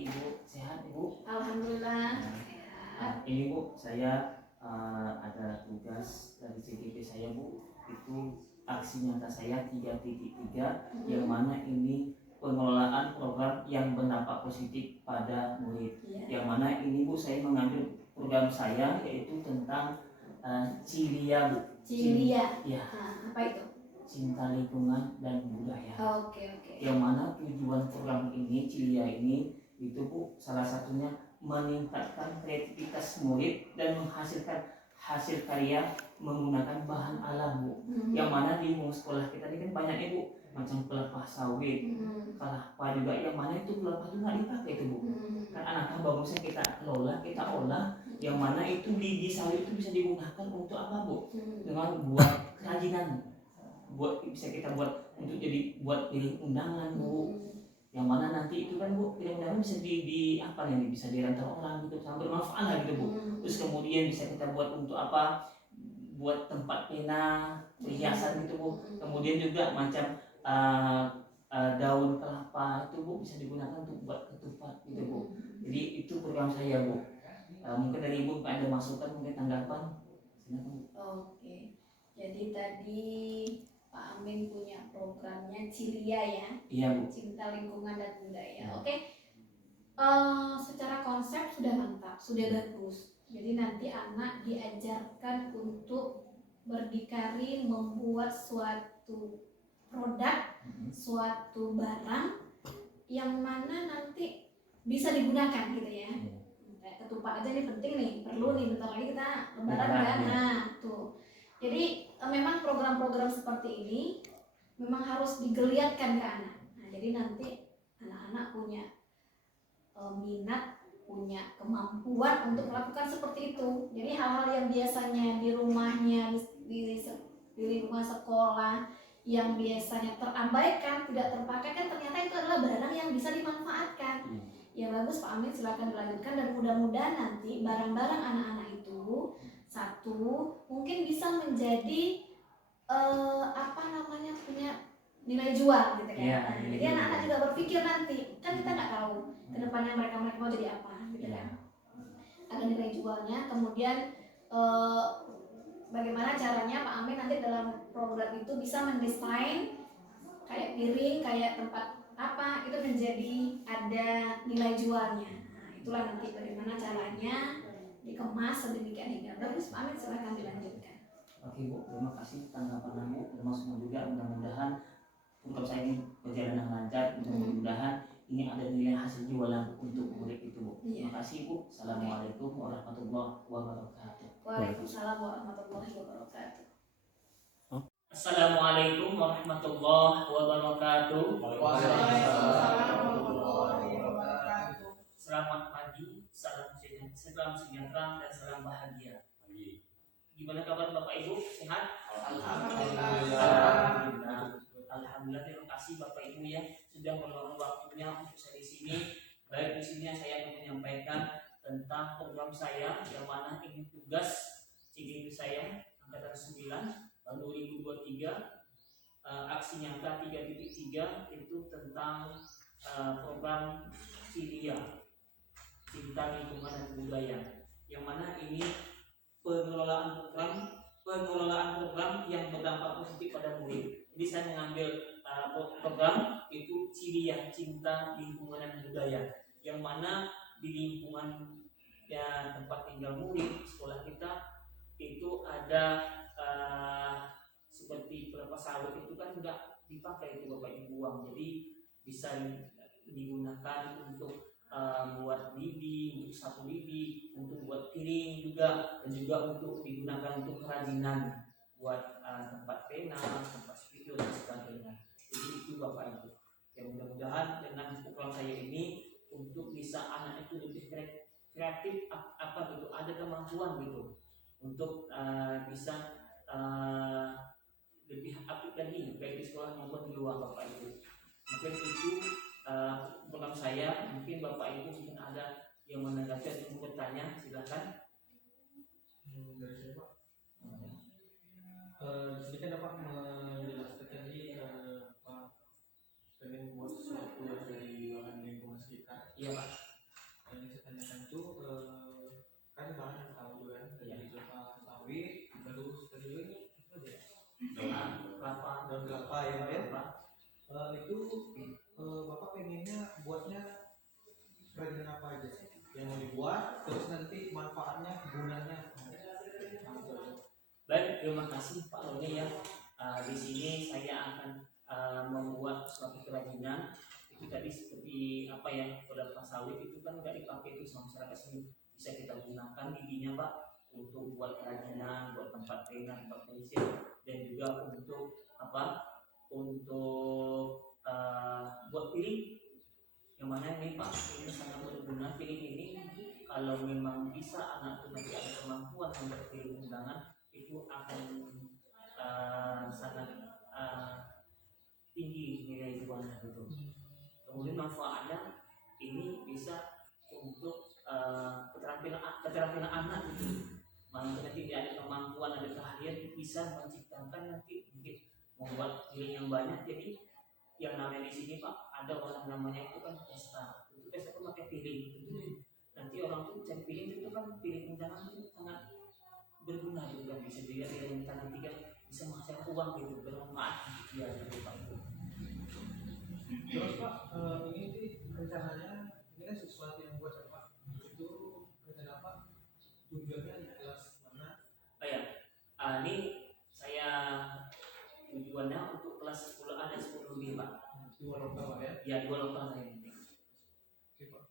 pagi Ibu, sehat Ibu? Alhamdulillah Nah, sehat. ini Bu, saya ada tugas dari CGP saya Bu, itu aksi nyata saya 3.3 yang mana ini pengelolaan program yang berdampak positif pada murid. Yang mana ini Bu, saya mengambil program saya yaitu tentang Cilia Bu. Cilia. Ya. Apa itu? Cinta lingkungan dan budaya. Oke. Yang mana tujuan program ini Cilia ini itu Bu, salah satunya meningkatkan kreativitas murid dan menghasilkan hasil karya menggunakan bahan alam Bu. Yang mana di sekolah kita ini kan banyak Bu, macam pelepah sawit, kelapa juga, yang mana itu pelepah itu nggak dipakai itu Bu. Kan alangkah bagusnya kita kelola, kita olah, yang mana itu di sawit itu bisa digunakan untuk apa Bu? Dengan buat kerajinan, bisa kita buat untuk jadi buat piring undangan Bu. Yang mana nanti itu kan Bu, piring undangan bisa di apa nih, bisa dirantar orang gitu, sampai bermanfaat lah gitu Bu. Terus kemudian bisa kita buat untuk apa, buat tempat pena, perhiasan gitu Bu. Kemudian juga macam daun kelapa itu Bu, bisa digunakan untuk buat ketupat gitu Bu. Jadi itu program saya Bu. Mungkin dari Ibu ada masukan, mungkin tanggapan, silakan Bu. Oke. Jadi tadi Pak Amin punya programnya Cilia ya. Iya Bu. Cinta lingkungan dan budaya. Oke. Secara konsep sudah mantap, sudah bagus. Jadi nanti anak diajarkan untuk berdikari membuat suatu produk, suatu barang yang mana nanti bisa digunakan gitu ya. Kayak ketupat aja ini penting nih, perlu nih, bentar lagi kita lebaran kan. Nah, tuh. Jadi memang program-program seperti ini memang harus digeliatkan ke anak. Nah, jadi nanti anak-anak punya minat, punya kemampuan untuk melakukan seperti itu. Jadi hal-hal yang biasanya di rumahnya, di rumah sekolah yang biasanya terabaikan, tidak terpakai, kan ternyata itu adalah barang yang bisa dimanfaatkan. Ya bagus Pak Amin, silakan dilanjutkan, dan mudah-mudahan nanti barang-barang anak-anak itu satu mungkin bisa menjadi punya nilai jual gitu kan. Jadi anak-anak juga berpikir nanti, kan kita nggak tahu kedepannya mereka mau jadi apa gitu kan. Ada nilai jualnya. Kemudian bagaimana caranya Pak Amin nanti dalam program itu bisa mendesain kayak piring, kayak tempat apa, itu menjadi ada nilai jualnya. Nah, itulah nanti bagaimana caranya dikemas sedemikian hingga bagus. Pak Amin silahkan dilanjutkan. Oke Bu, terima kasih tanggapan Ibu, termasuk juga mudah-mudahan program saya ini berjalan dengan lancar, mudah-mudahan ini ada nilai hasil jualan untuk murid itu Bu. Terima kasih Bu. Assalamualaikum warahmatullahi wabarakatuh. Waalaikumsalam warahmatullahi wabarakatuh. Assalamualaikum warahmatullahi wabarakatuh. Selamat pagi, salam sejahtera dan salam bahagia. Gimana kabar Bapak Ibu? Sehat? Alhamdulillah. Alhamdulillah, terima kasih Bapak Ibu ya sudah meluangkan waktunya untuk saya di sini. Baik, di sini saya akan menyampaikan tentang program saya yang mana ini tugas CGP saya angkatan 9 tahun 2023. Aksi nyata 3.3 itu tentang program Cilia, Cinta Lingkungan dan Budaya, yang mana ini pengelolaan program yang berdampak positif pada murid. Jadi saya mengambil program itu Cilia, Cinta Lingkungan dan Budaya, yang mana di lingkungan ya tempat tinggal murid sekolah kita itu ada seperti pelepah sawit itu kan nggak dipakai itu Bapak Ibu buang, jadi bisa digunakan untuk buat lidi, untuk sapu lidi, untuk buat piring juga, dan juga untuk digunakan untuk kerajinan, buat tempat pena, tempat spidol dan sebagainya. Jadi itu Bapak Ibu. Ya mudah-mudahan dengan program saya ini untuk bisa anak itu lebih kreatif apa gitu, ada kemampuan gitu untuk bisa lebih aktif lagi baik di sekolah maupun di luar Bapak Ibu. Mungkin itu program saya. Mungkin Bapak Ibu mungkin ada yang menanggapi atau bertanya, silakan. Dari saya Pak. Di sini kan dapat menjelaskan tadi Pak pengen buat sesuatu dari bahan lingkungan sekitar. Iya Pak. yang mau dibuat, terus nanti manfaatnya, gunanya. Baik, terima kasih Pak Roni ya. Di sini saya akan membuat suatu kerajinan. Itu tadi seperti apa ya, kelapa sawit itu kan nggak dipakai itu sama masyarakat sini, bisa kita gunakan giginya Pak untuk buat kerajinan, buat tempat pena, tempat pensil, dan juga untuk apa? Untuk buat piring. Yang mana ini Pak, ini sangat berguna piring ini. Kalau memang bisa anak itu nanti ada kemampuan membuat piring undangan, itu akan sangat tinggi nilai jualnya gitu. Kemudian manfaatnya ini bisa untuk keterampilan anak gitu. Malah nanti dia ada kemampuan, ada keahlian, bisa menciptakan nanti mungkin membuat piring yang banyak. Jadi yang namanya di sini Pak, ada orang namanya itu kan pesta. Itu pesta itu pakai piring gitu. Nanti orang tuh cari piring itu kan piring undangan itu sangat berguna gitu kan, bisa dilihat dari nanti kan bisa menghasilkan uang gitu, bermanfaat gitu ya gitu Pak. Terus Pak, ini sih rencananya ini kan sesuatu yang buat Pak. Itu rencana apa? Tujuannya di kelas mana? Oh ya, ini saya tujuannya untuk kelas 10A dan 10B Pak. Dua lokal Pak ya? Ya, dua lokal saya ini. Oke Pak,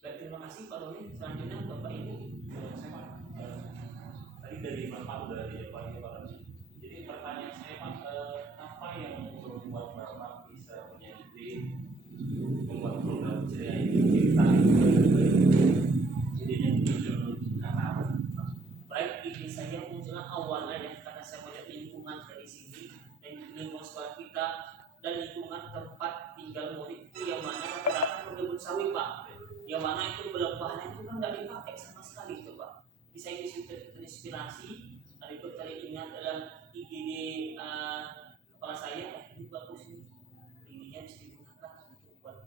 Baik, terima kasih Pak Roni. Selanjutnya Bapak Ibu. saya Pak. Tadi dari Bapak udah dijawab ya Pak. Jadi pertanyaan saya Pak, apa yang membuat Bapak bisa punya ide membuat program ceria ini kita idenya muncul karena apa? Baik, ide saya munculnya awalnya ya karena saya melihat lingkungan dari sini dan lingkungan sekolah kita dan lingkungan tempat tinggal murid itu yang mana rata-rata berkebun sawit Pak. Yang mana itu bahannya itu kan nggak dipakai sama sekali itu Pak. Jadi saya terinspirasi, ada teringat dalam ide kepala saya, ini bagus nih, idenya bisa digunakan untuk buat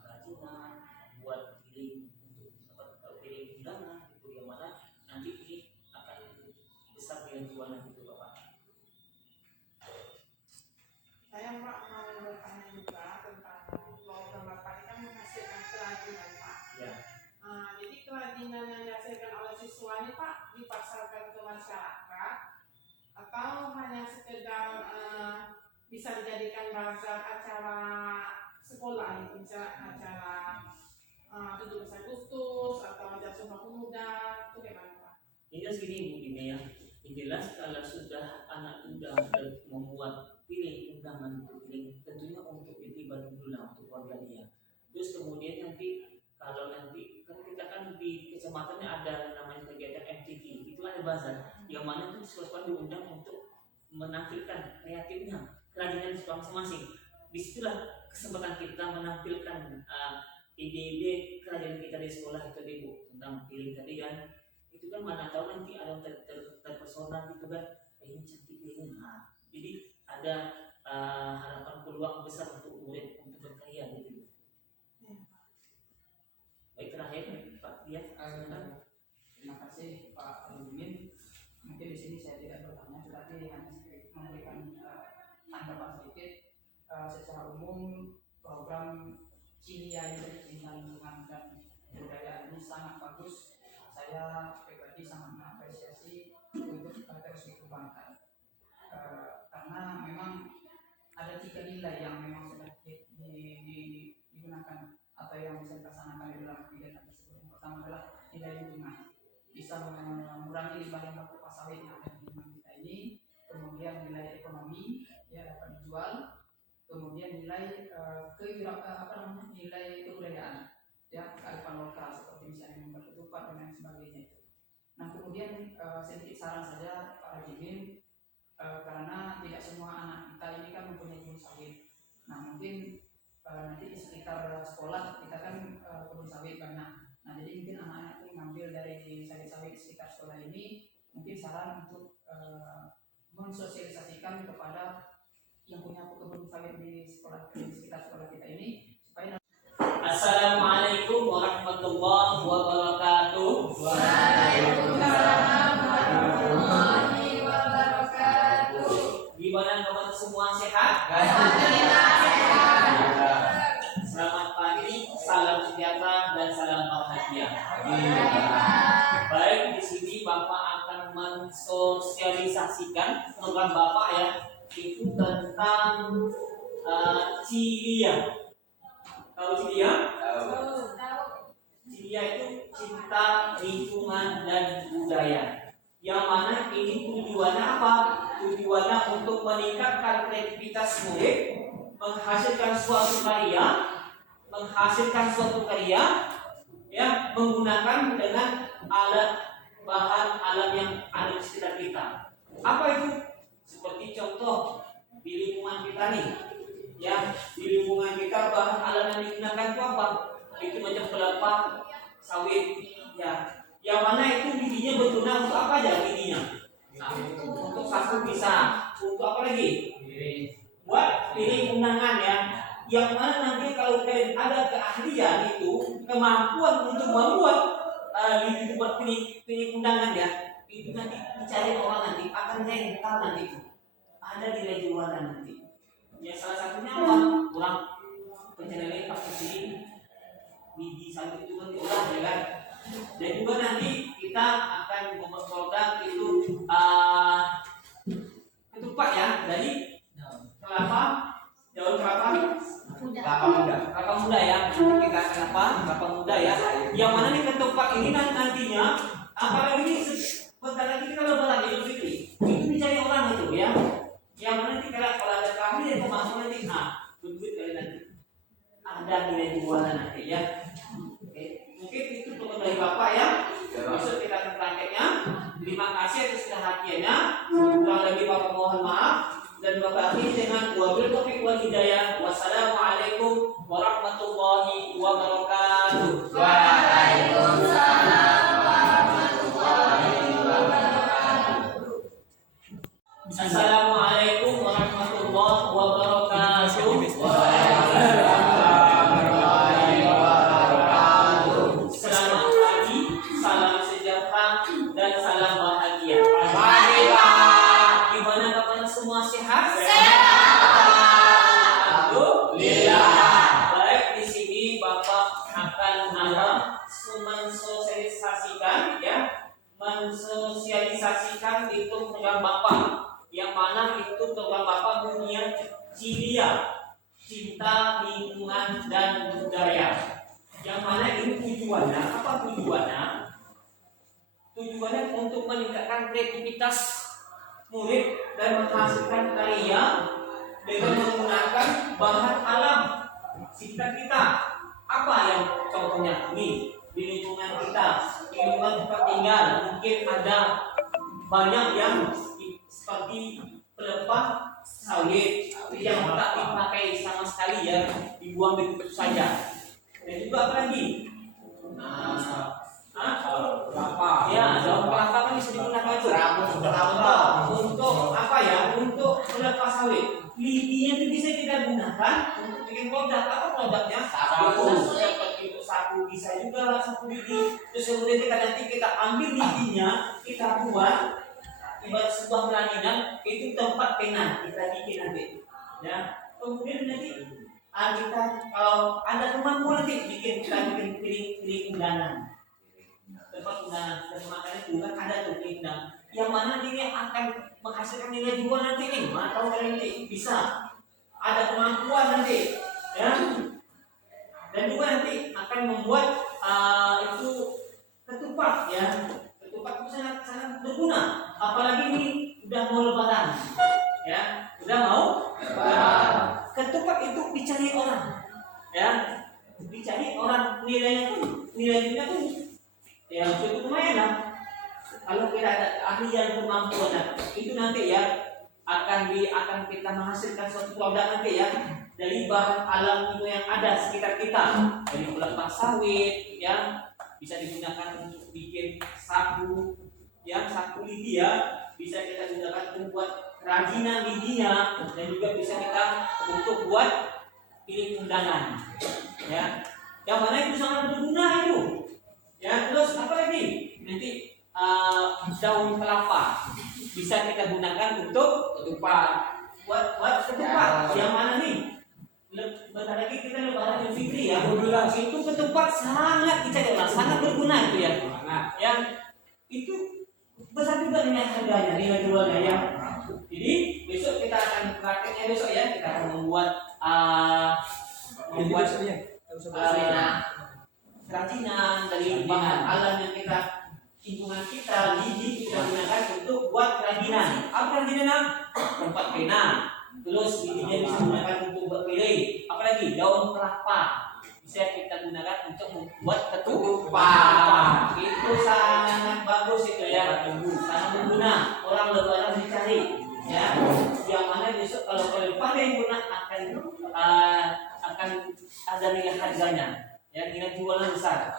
kerajinan, buat piring untuk piring undangan gitu, yang mana nanti ini akan besar nilai jualnya gitu Bapak. Saya Pak mau bertanya juga tentang program Bapak ini kan menghasilkan kerajinan Pak. Ya. Jadi kerajinan yang dihasilkan oleh siswa ini Pak dipasarkan ke masyarakat atau hanya sekedar bisa dijadikan bazar acara sekolah, misalnya acara 17 Agustus atau acara Sumpah Pemuda, itu gimana Pak? Ini segini Bu ini ya. Yang jelas kalau sudah anak sudah membuat piring undangan untuk piring, tentunya untuk ditiban dulu lah untuk keluarga dia. Terus kemudian nanti kalau nanti kan kita kan di kecamatannya ada namanya kegiatan MTQ, itu ada bazar yang mana itu siswa diundang untuk menampilkan kreatifnya, kerajinan siswa masing-masing. Disitulah kesempatan kita menampilkan ide-ide kerajinan kita di sekolah itu deh Bu, tentang piring tadi kan. Itu kan mana tahu nanti ada yang terpesona gitu kan, ini cantik piringnya. Jadi ada harapan peluang besar untuk murid untuk berkarya gitu. Baik, terakhir Pak ya. Terima kasih Pak Rumin. Mungkin di sini saya tidak bertanya, tetapi hanya memberikan tanggapan sedikit. Secara umum program Cilia ini cinta lingkungan dan budaya ini sangat bagus. Saya pribadi sangat mengapresiasi untuk terus dikembangkan. Karena memang ada 3 nilai yang memang sudah digunakan atau yang bisa dilaksanakan di dalam kegiatan tersebut. Yang pertama adalah nilai lingkungan, bisa mengurangi limbah limbah kelapa sawit yang ada di lingkungan kita ini. Kemudian nilai ekonomi, ya dapat dijual. Kemudian nilai nilai kebudayaan, ya kearifan lokal seperti misalnya membuat ketupat dan lain sebagainya itu. Nah kemudian sedikit saran saja Pak Hajimin, karena tidak semua anak kita ini kan mempunyai kebun sawit. Nah mungkin nanti di sekitar sekolah kita kan kebun sawit banyak. Nah jadi mungkin anak-anak itu mengambil dari sawit-sawit di sekitar sekolah ini. Mungkin saran untuk mensosialisasikan kepada yang punya kebun sawit di sekolah, di sekitar sekolah kita ini supaya. Assalamualaikum warahmatullahi wabarakatuh. Waalaikumsalam warahmatullahi wabarakatuh. Gimana kabar semua, sehat? Alhamdulillah sehat. Selamat pagi, salam sejahtera dan salam bahagia. Baik, di sini Bapak akan mensosialisasikan program Bapak ya, itu tentang Cilia. Tahu Cilia? Cilia itu cinta lingkungan dan budaya. Yang mana ini tujuannya apa? Tujuannya untuk meningkatkan kreativitas murid, menghasilkan suatu karya, ya, menggunakan dengan bahan alam yang ada di sekitar kita. Apa itu? Seperti contoh di lingkungan kita nih, ya, di lingkungan kita bahan alam yang digunakan itu apa? Itu macam kelapa sawit, ya. Yang mana itu bijinya berguna untuk apa aja bijinya? Untuk sapu bisa, untuk apa lagi? Buat piring undangan ya. Yang mana nanti kalau kalian ada keahlian itu, kemampuan untuk membuat di buat piring undangan ya, itu nanti dicari orang nanti akan rental nanti itu. Ada nilai jualan nanti. Ya salah satunya apa? Kurang pencendelan pakai sini. Biji satu itu kan diolah ya kan. Dan juga nanti kita akan membuat produk itu ketupat ya dari kelapa, daun kelapa muda ya. Kita akan apa? Kelapa muda ya. Yang mana nih ketupat ini nantinya apalagi ini bentar lagi kita lebaran Idul Fitri. Itu dicari orang itu ya. Yang mana nanti kalau ada kami dan kemampuan nanti duit kalian nanti ada nilai jualan nanti ya. Mungkin itu untuk dari Bapak ya. Besok kita akan prakteknya. Terima kasih atas perhatiannya. Kurang lebih Bapak mohon maaf dan Bapak akhiri dengan wabil taufiq wal hidayah. Wassalamualaikum warahmatullahi wabarakatuh. Waalaikumsalam warahmatullahi wabarakatuh. Assalamualaikum warahmatullahi wabarakatuh. Selamat pagi, salam sejahtera dan salam bahagia. Gimana kapan semua sehat? Alhamdulillah. Baik, di sini Bapak akan mensosialisasikan ya, mensosialisasikan itu program Bapak. Yang mana itu program Bapak bunyinya Cilia, cinta lingkungan dan budaya. Yang mana ini tujuannya apa? Tujuannya untuk meningkatkan kreativitas murid dan menghasilkan karya dengan menggunakan bahan alam sekitar kita. Apa yang contohnya nih di lingkungan kita, di lingkungan tempat tinggal mungkin ada banyak yang seperti pelepah sawit yang tak dipakai sama sekali ya, dibuang begitu saja. Dan juga apa lagi? Kelapa. Ya, daun kelapa kan bisa digunakan untuk apa ya? Untuk pelepah sawit. Lidinya itu bisa kita gunakan untuk bikin produk. Apa produknya? Sapu bisa juga, sapu lidi. Terus kemudian kita ambil lidinya, kita buat ibarat sebuah kerajinan, itu tempat pena kita bikin nanti. Ya, kemudian nanti kita kalau ada kemampuan nanti kita bikin piring undangan, tempat undangan dan makanan juga ada tuh piring undangan. Yang mana nanti akan menghasilkan nilai jual nanti nih, atau kalian nanti bisa ada kemampuan nanti, ya. Dan juga nanti akan membuat itu ketupat ya. Ketupat itu sangat berguna. Apalagi ini udah mau lebaran, ya. Udah mau lebaran. Ketupat itu dicari orang, ya. Dicari orang, nilainya pun ya cukup lumayan lah. Kalau kita ada keahlian kemampuan itu nanti ya akan kita menghasilkan suatu produk nanti ya dari bahan alam itu yang ada sekitar kita, dari pelepah sawit ya bisa digunakan untuk bikin sapu ya, sapu lidi ya, bisa kita gunakan untuk buat kerajinan lidinya, dan juga bisa kita untuk buat piring undangan ya, yang mana itu sangat berguna itu ya. Terus apa lagi? Nanti daun kelapa bisa kita gunakan untuk ketupat, buat ketupat. Yang mana nih? Bentar lagi kita lebaran Idul Fitri itu ya, itu ketupat sangat kita sangat berguna itu ya. Yang itu besar juga nilai harganya, nilai jualnya ya. Jadi besok kita akan prakteknya besok ya, kita akan membuat kerajinan dari bahan alam yang kita lingkungan kita, gigi kita gunakan untuk buat kerajinan. Apa kerajinan? Tempat pena. Terus giginya bisa digunakan untuk buat pilih. Apalagi daun kelapa bisa kita gunakan untuk membuat ketupat. Itu sangat bagus itu ya, sangat berguna. Orang lebaran dicari. Ya, yang mana besok kalau kalian pandai guna akan ada nilai harganya. Ya, nilai jualan besar.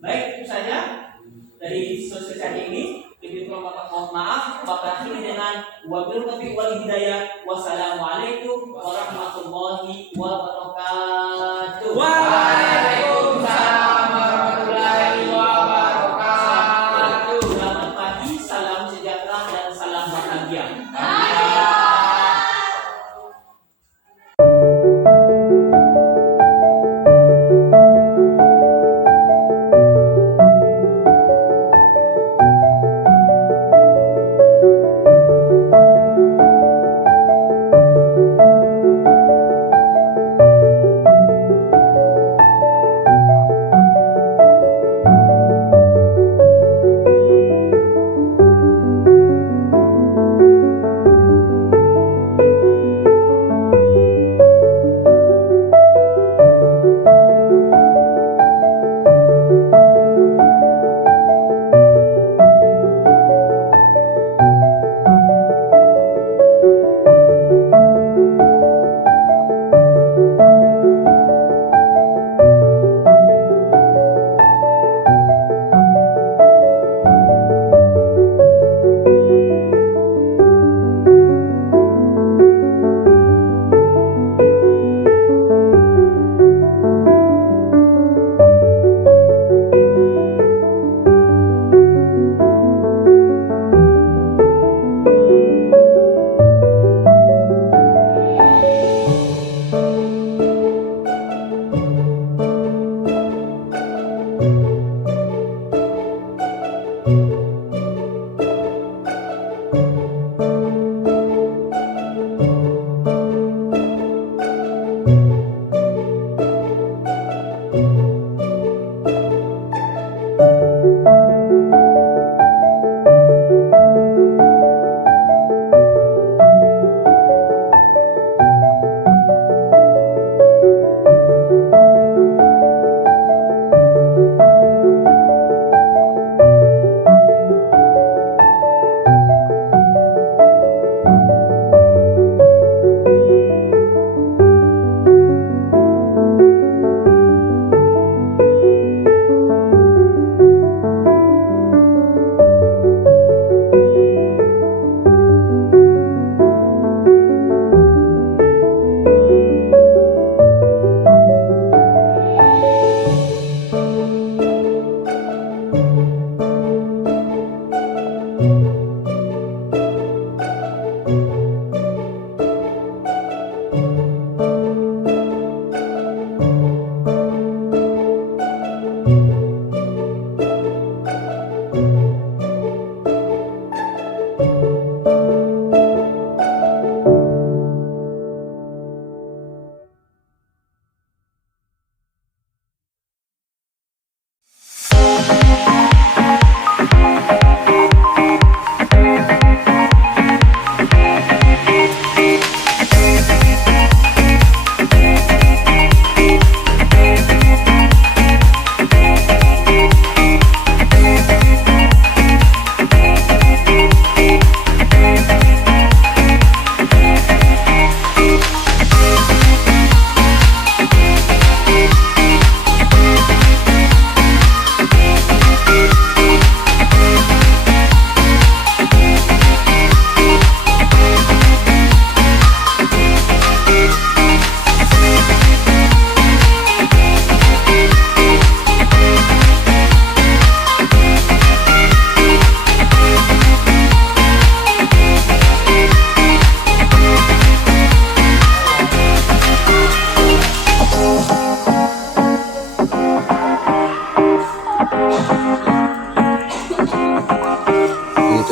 Baik, itu saja dari sesi ini. Lebih kurang Bapak mohon maaf. Bapak akhiri dengan wabillahi taufiq wal hidayah. Wassalamualaikum warahmatullahi wabarakatuh. Waalaikumsalam warahmatullahi wabarakatuh. Selamat pagi, salam sejahtera dan salam bahagia.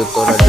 tutorial